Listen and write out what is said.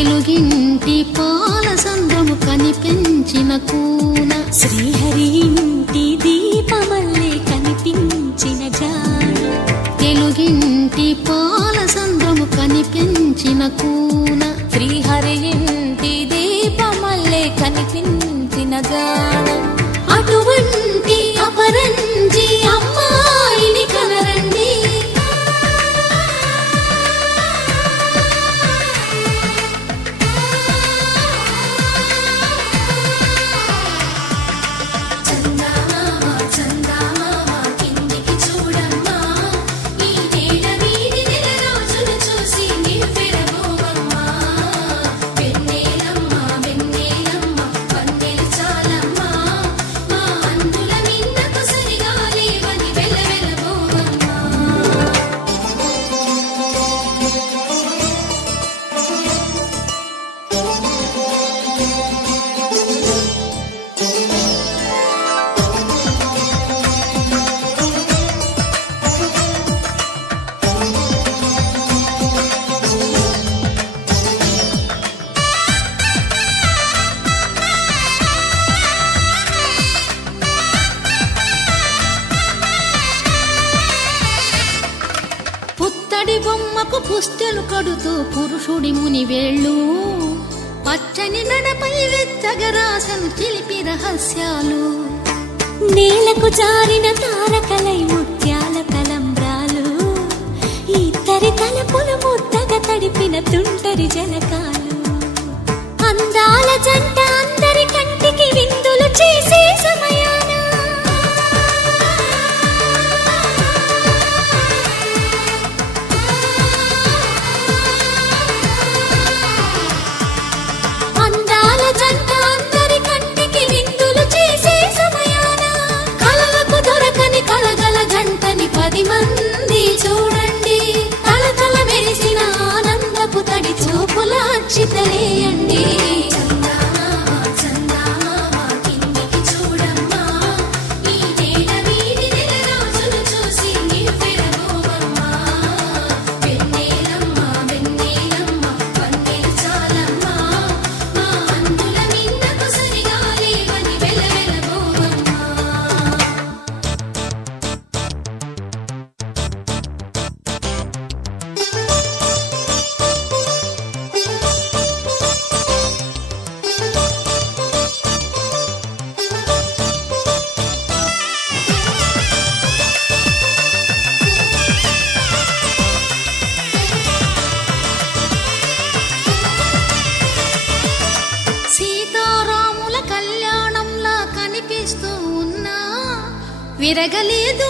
తెలుగింటి పాల సంద్రము కనిపించిన కూన శ్రీహరి ఇంటి దీపమల్లే కనిపించిన జాడ తెలుగింటి పాల సంద్రము కనిపించిన కూన శ్రీహరి ఇంటి దీపమల్లే కనిపించిన జాడ అటువంటి అపరంజి అమ్మాయిని కనరండి పుత్తడి బొమ్మకు పుస్తెలు కడుతూ పురుషుడి ముని వేళ్ళు పచ్చని నడపై వెచ్చగరాసను చిలిపి రహస్యాలు నేలకు జారిన తారకలై ముత్యాల తలంబ్రాలు ఇద్దరి తలపులు ముద్దగా తడిపిన తుంటరి జలకాలు అందాల జంట అందరి కంటికి విందులు చేసే సమయాన అందాల జంట అందరి కంటికి విందులు చేసే సమయాన కలలకు దొరకని కలగల జంటని 10 మంది చూడండి తలతల మెరిసిన ఆనందపు తడి చూపుల అక్షితలేయండి సీతారాముల కళ్యాణంలా కనిపిస్తూ ఉన్నా విరగలేదు